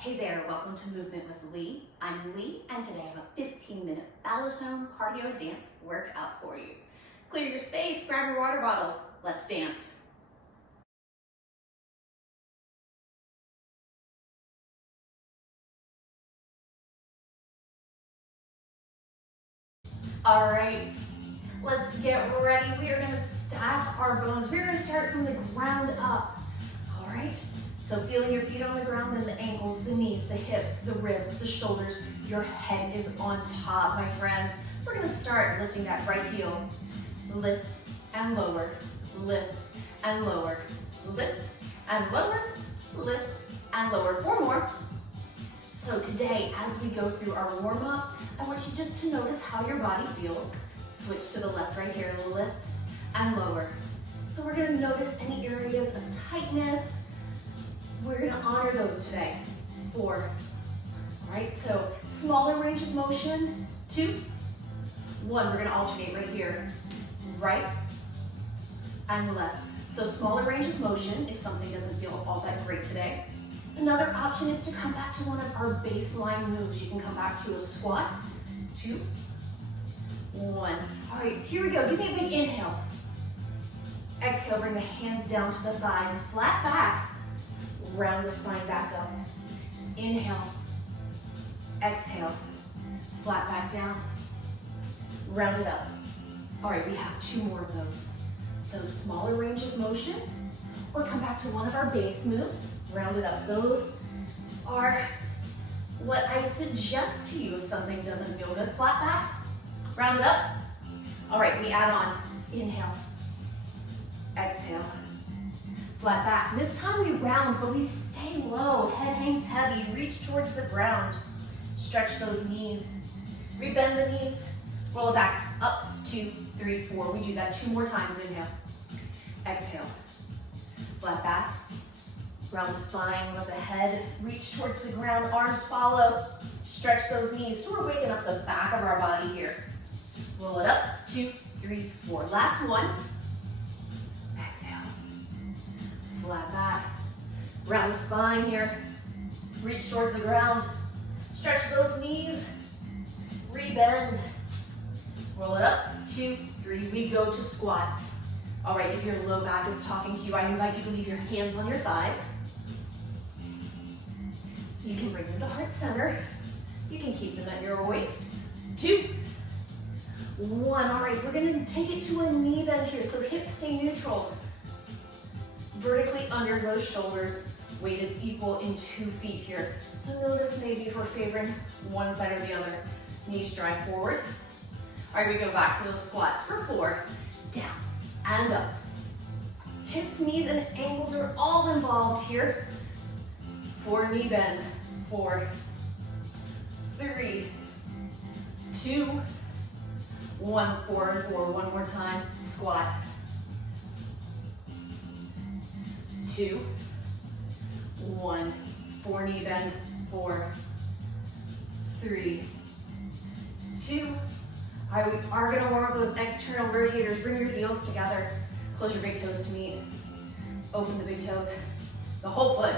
Hey there, welcome to Movement with Lee. I'm Lee, and today I have a 15-minute Balletone cardio dance workout for you. Clear your space, grab your water bottle, let's dance. All right, let's get ready. We are gonna stack our bones. We're gonna start from the ground up, all right? So feeling your feet on the ground, then the ankles, the knees, the hips, the ribs, the shoulders. Your head is on top, my friends. We're gonna start lifting that right heel. Lift and lower, lift and lower, lift and lower, lift and lower. 4 more. So today, as we go through our warm-up, I want you just to notice how your body feels. Switch to the left right here, lift and lower. So we're gonna notice any areas of tightness. We're gonna honor those today. 4. All right, so smaller range of motion. 2, 1. We're gonna alternate right here. Right and left. So smaller range of motion if something doesn't feel all that great today. Another option is to come back to one of our baseline moves. You can come back to a squat. 2, 1. All right, here we go. Give me a big inhale. Exhale, bring the hands down to the thighs. Flat back. Round the spine back up. Inhale. Exhale. Flat back down. Round it up. All right, we have 2 more of those. So smaller range of motion, or come back to one of our base moves. Round it up. Those are what I suggest to you if something doesn't feel good. Flat back. Round it up. All right, we add on. Inhale. Exhale. Flat back. This time we round, but we stay low. Head hangs heavy. Reach towards the ground. Stretch those knees. Rebend the knees. Roll it back. Up, 2, 3, 4. We do that 2 more times. Inhale. Exhale. Flat back. Round the spine. Let the head reach towards the ground. Arms follow. Stretch those knees. So we're waking up the back of our body here. Roll it up. 2, 3, 4. Last one. Exhale. Flat back. Round the spine here. Reach towards the ground. Stretch those knees. Rebend. Roll it up. 2, 3. We go to squats. All right, if your low back is talking to you, I invite you to leave your hands on your thighs. You can bring them to heart center. You can keep them at your waist. 2, 1. All right, we're gonna take it to a knee bend here. So hips stay neutral. Vertically under those shoulders. Weight is equal in 2 feet here. So notice maybe if we're favoring one side or the other. Knees drive forward. All right, we go back to those squats for 4. Down and up. Hips, knees, and ankles are all involved here. 4 knee bends. 4, 3, 2, 1. 4 and 4. One more time. Squat. 2, 1. 4 knee bends. 4, 3, 2. All right, we are gonna warm up those external rotators. Bring your heels together. Close your big toes to meet. Open the big toes. The whole foot.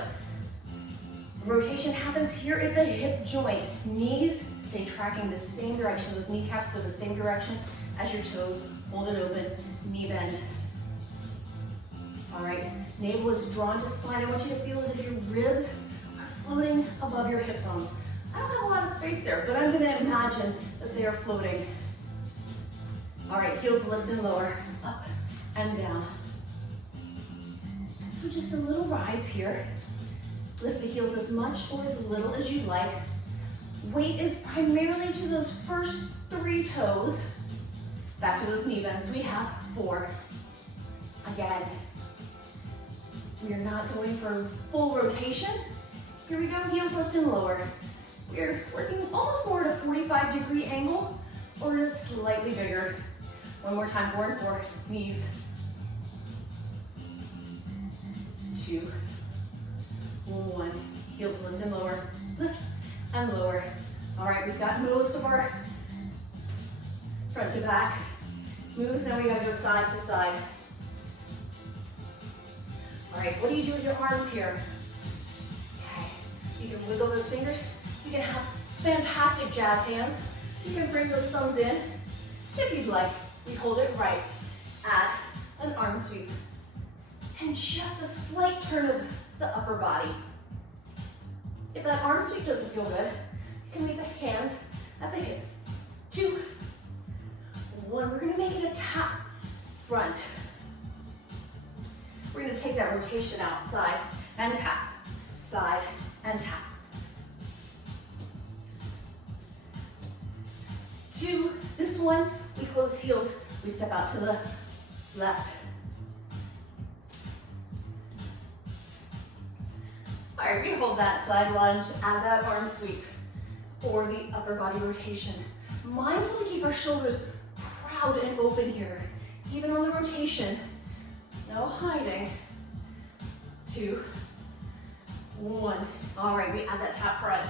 Rotation happens here at the hip joint. Knees stay tracking the same direction. Those kneecaps go the same direction as your toes. Hold it open. Knee bend. All right, navel is drawn to spine. I want you to feel as if your ribs are floating above your hip bones. I don't have a lot of space there, but I'm gonna imagine that they are floating. All right, heels lift and lower, up and down. So just a little rise here. Lift the heels as much or as little as you'd like. Weight is primarily to those first 3 toes. Back to those knee bends. We have 4. Again, we are not going for full rotation. Here we go, heels lift and lower. We're working almost more at a 45-degree angle or a slightly bigger. One more time, 4 and 4, knees. 2, 1, heels lift and lower, lift and lower. All right, we've got most of our front to back moves. Now we gotta go side to side. All right, what do you do with your arms here? Okay, You can wiggle those fingers. You can have fantastic jazz hands. You can bring those thumbs in if you'd like. We hold it right. Add an arm sweep. And just a slight turn of the upper body. If that arm sweep doesn't feel good, you can leave the hands at the hips. 2, 1. We're gonna make it a tap front. We're gonna take that rotation out, side and tap, side and tap. 2, this one, we close heels, we step out to the left. All right, we hold that side lunge, add that arm sweep, or the upper body rotation. Mindful to keep our shoulders proud and open here, even on the rotation. No hiding. 2, 1. All right, we add that tap front.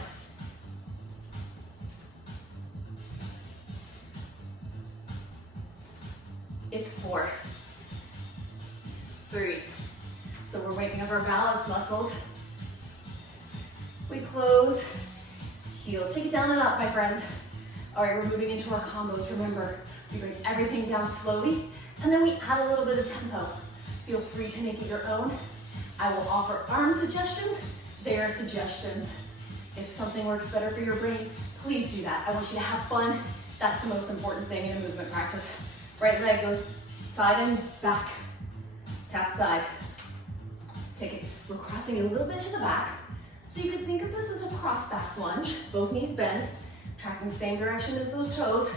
It's 4, 3. So we're waking up our balance muscles. We close, heels. Take it down and up, my friends. All right, we're moving into our combos. Remember, we bring everything down slowly, and then we add a little bit of tempo. Feel free to make it your own. I will offer arm suggestions. They are suggestions. If something works better for your brain, please do that. I want you to have fun. That's the most important thing in a movement practice. Right leg goes side and back. Tap side. Take it. We're crossing a little bit to the back. So you could think of this as a cross back lunge. Both knees bend, tracking the same direction as those toes.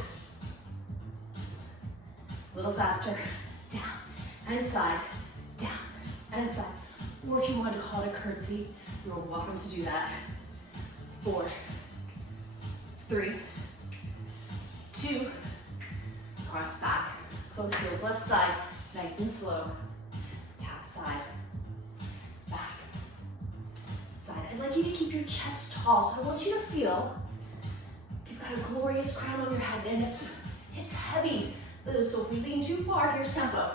A little faster. Down and side, down and side. Or if you want to call it a curtsy, you're welcome to do that. 4, 3, 2, cross back. Close heels, left side, nice and slow. Tap side, back, side. I'd like you to keep your chest tall, so I want you to feel you've got a glorious crown on your head, and it's heavy. So if we lean too far, here's tempo.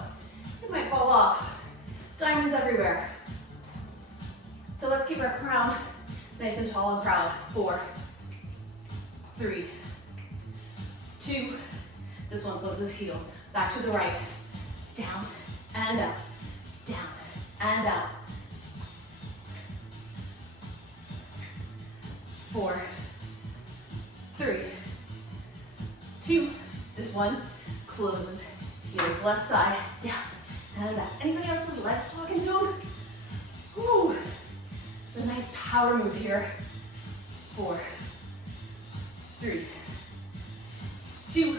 It might fall off. Diamonds everywhere. So let's keep our crown nice and tall and proud. 4, 3, 2. This one closes heels. Back to the right. Down and up. Down and up. 4, 3, 2. This one closes heels. Left side. Down and up. Anybody else's legs talking to them? Ooh. It's a nice power move here. 4, 3, 2.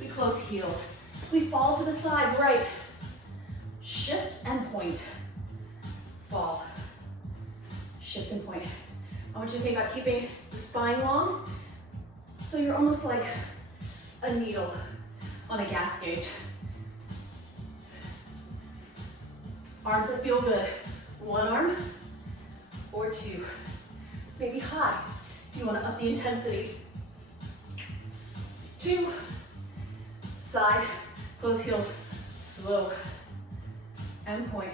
We close heels. We fall to the side, right. Shift and point. Fall. Shift and point. I want you to think about keeping the spine long, so you're almost like a needle on a gas gauge. Arms that feel good. 1 arm or 2. Maybe high if you want to up the intensity. 2. Side, close heels, slow, and point.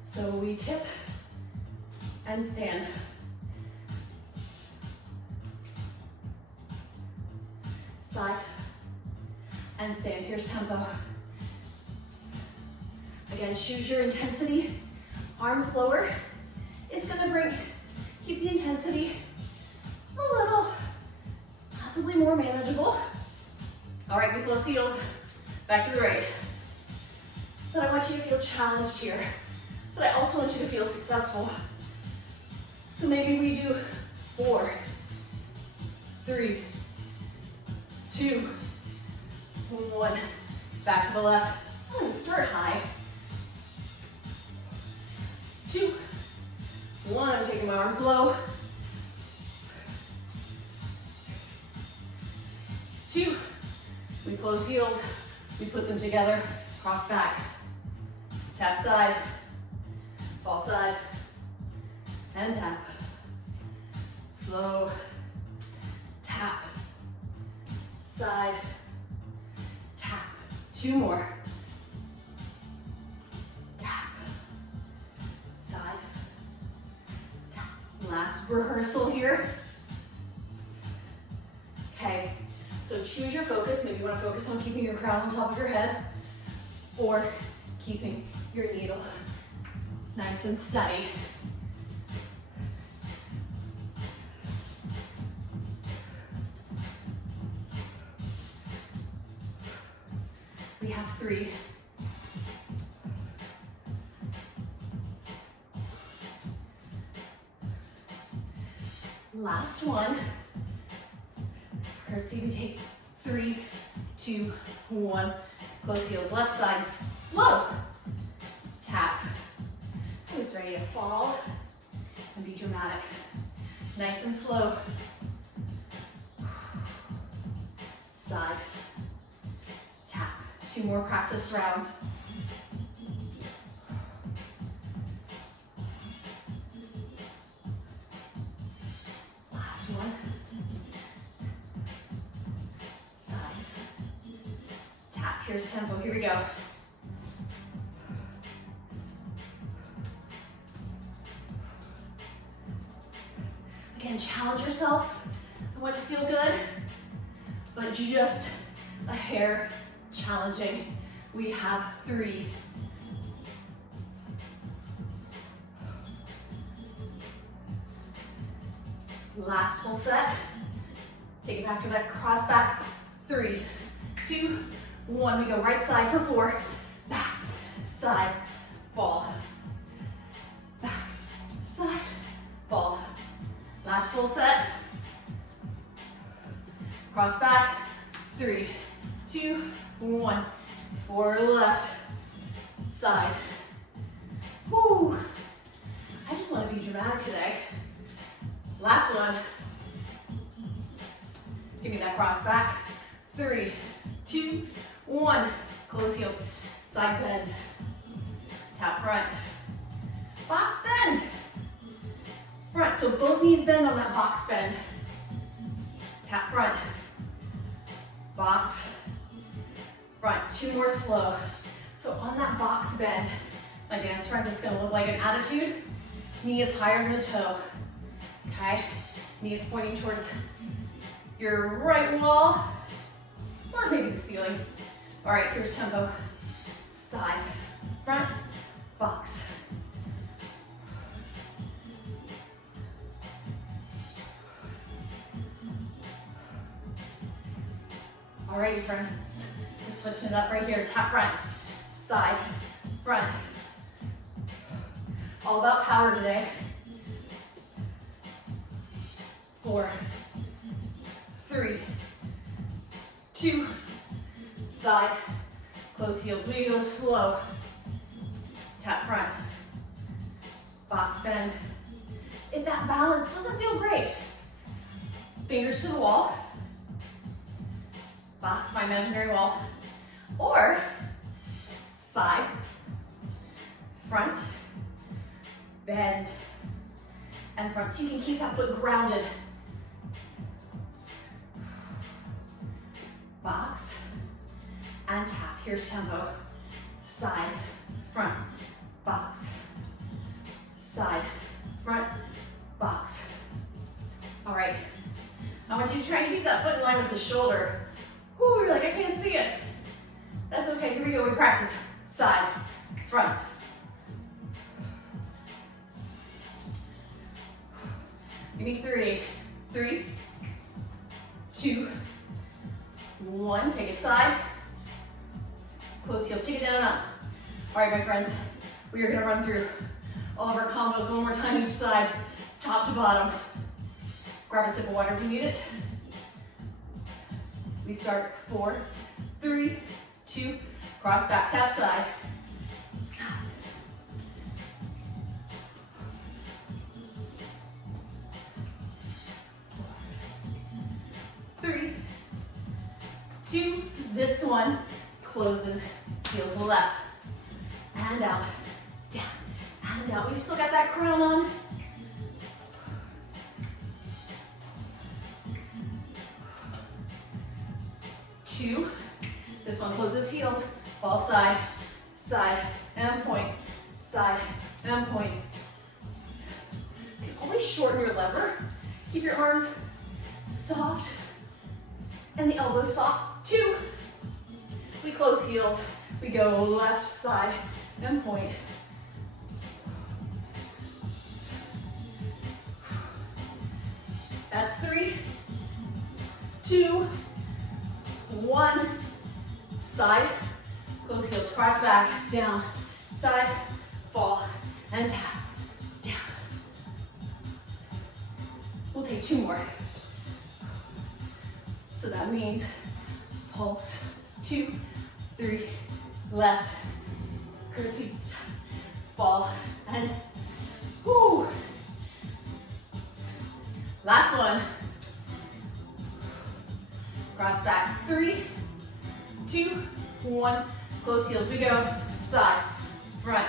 So we tip and stand. Side and stand. Here's tempo. Again, choose your intensity. Arms lower is gonna keep the intensity a little, possibly more manageable. All right, we close heels, back to the right. But I want you to feel challenged here, but I also want you to feel successful. So maybe we do 4, 3, 2, 1. Back to the left. I'm gonna start high. 2, 1. I'm taking my arms low. 2. We close heels, we put them together, cross back, tap side, fall side, and tap. Slow, tap, side, tap. 2 more. Tap, side, tap. Last rehearsal here. Okay, so choose your focus. Maybe you want to focus on keeping your crown on top of your head or keeping your needle nice and steady. We have 3. Last one. Curtsy, we take 3, 2, 1. Close heels, left side, slow. Tap. Who's ready to fall? And be dramatic. Nice and slow. Side. Tap. 2 more practice rounds. Last one. Side. Tap. Here's tempo. Here we go. Again, challenge yourself. I want to feel good, but just a hair challenging. We have 3. Last full set. Take it back to that cross back. 3, 2, 1. We go right side for 4. Back, side, fall. Back, side, fall. Last full set. Cross back. 3, 2, 1. Forward left. Side. Woo. I just want to be dramatic today. Last one. Give me that cross back. 3, 2, 1. Close heels. Side bend. Tap front. Box bend. Front. So both knees bend on that box bend. Tap front. Box. Front. 2 more slow. So on that box bend, my dance friends, it's going to look like an attitude. Knee is higher than the toe. Okay? Knee is pointing towards your right wall, or maybe the ceiling. All right, here's tempo. Side, front, box. All right, friends, we're switching it up right here. Tap front, side, front. All about power today. 4, 3, 2, side, close heels. We go slow. Tap front, box bend. If that balance doesn't feel great, fingers to the wall, box my imaginary wall, or side, front, bend, and front. So you can keep that foot grounded. Box and tap. Here's tempo. Side, front, box. Side, front, box. All right. I want you to try and keep that foot in line with the shoulder. Ooh, you're like, I can't see it. That's okay. Here we go. We practice. Side, front. Give me 3, 3, 2, 1. Take it side. Close heels. Take it down and up. All right, my friends. We are going to run through all of our combos one more time each side, top to bottom. Grab a sip of water if you need it. We start 4, 3, 2, cross back, tap side. Side. 3, 2, this one closes, heels left, and out, down, and out. We've still got that crown on. Two, this one closes heels, ball side, side, and point, side, and point. You can always really shorten your lever. Keep your arms soft and the elbows soft. 2. We close heels. We go left side and point. That's 3, 2, 1. Side, close heels, cross back, down, side, fall, and tap, down. We'll take 2 more. So that means pulse, 2, 3, left, curtsy, fall, and whoo. Last one. Cross back, 3, 2, 1. Close heels. We go side, front,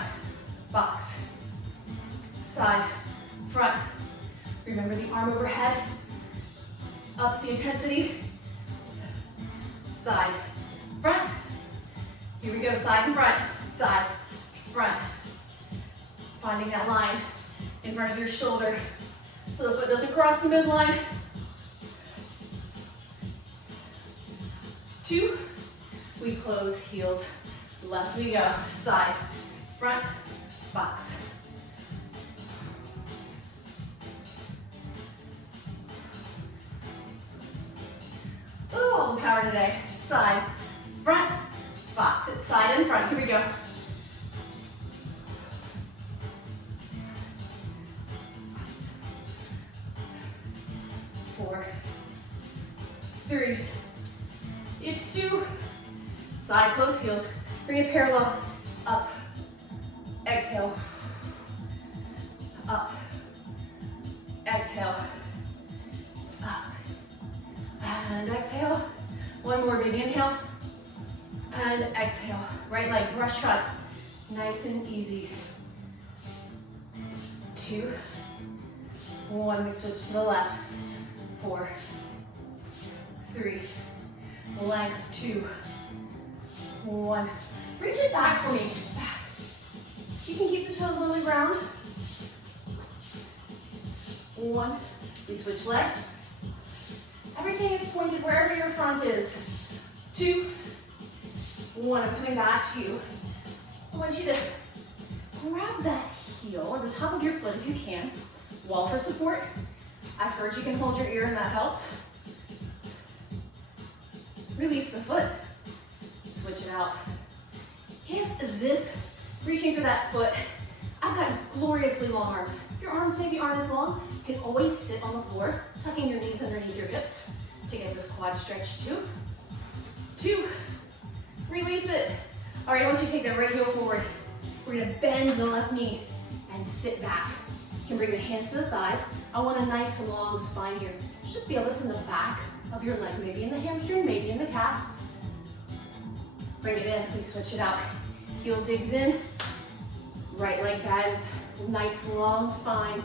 box, side, front. Remember the arm overhead. Ups the intensity. Side, front. Here we go, side and front, side, front. Finding that line in front of your shoulder so the foot doesn't cross the midline. 2, we close heels, left we go, side, front, box. Ooh, all the power today. Side, front, box. It's side and front. Here we go. 4, 3, it's 2. Side, close heels. Bring it parallel, up, exhale, up, exhale, up, and exhale. One more, big inhale, and exhale. Right leg, brush trot, nice and easy. 2, 1, we switch to the left. 4, 3, length, 2, 1. Reach it back for me. Back. You can keep the toes on the ground. 1, we switch legs. Everything is pointed wherever your front is. 2, 1, I'm coming back to you. I want you to grab that heel or the top of your foot if you can. Wall for support. I've heard you can hold your ear and that helps. Release the foot. Switch it out. If this, reaching for that foot, I've got gloriously long arms. If your arms maybe aren't as long, you can always sit on the floor, tucking your knees underneath your hips to get this quad stretch too. 2, release it. All right, I want you to take that right heel forward. We're gonna bend the left knee and sit back. You can bring the hands to the thighs. I want a nice long spine here. You should feel this in the back of your leg, maybe in the hamstring, maybe in the calf. Bring it in, we switch it out. Heel digs in, right leg bends, nice long spine.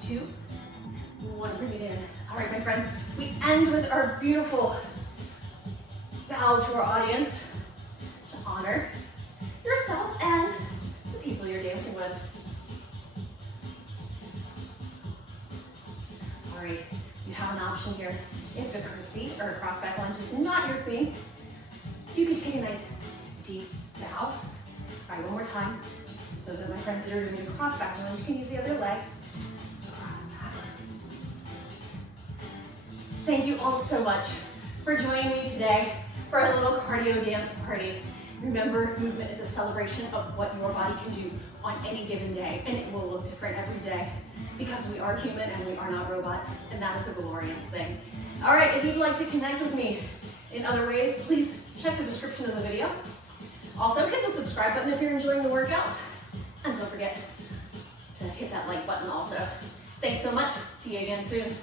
2, 1, bring it in. All right, my friends, we end with our beautiful bow to our audience to honor yourself and the people you're dancing with. All right, you have an option here. If a curtsy or a cross back lunge is not your thing, you can take a nice deep bow. All right, one more time, so that my friends that are doing a cross back lunge can use the other leg. Cross back. Thank you all so much for joining me today for our little cardio dance party. Remember, movement is a celebration of what your body can do on any given day, and it will look different every day because we are human and we are not robots, and that is a glorious thing. All right, if you'd like to connect with me in other ways, please check the description of the video. Also, hit the subscribe button if you're enjoying the workouts, and don't forget to hit that like button also. Thanks so much. See you again soon.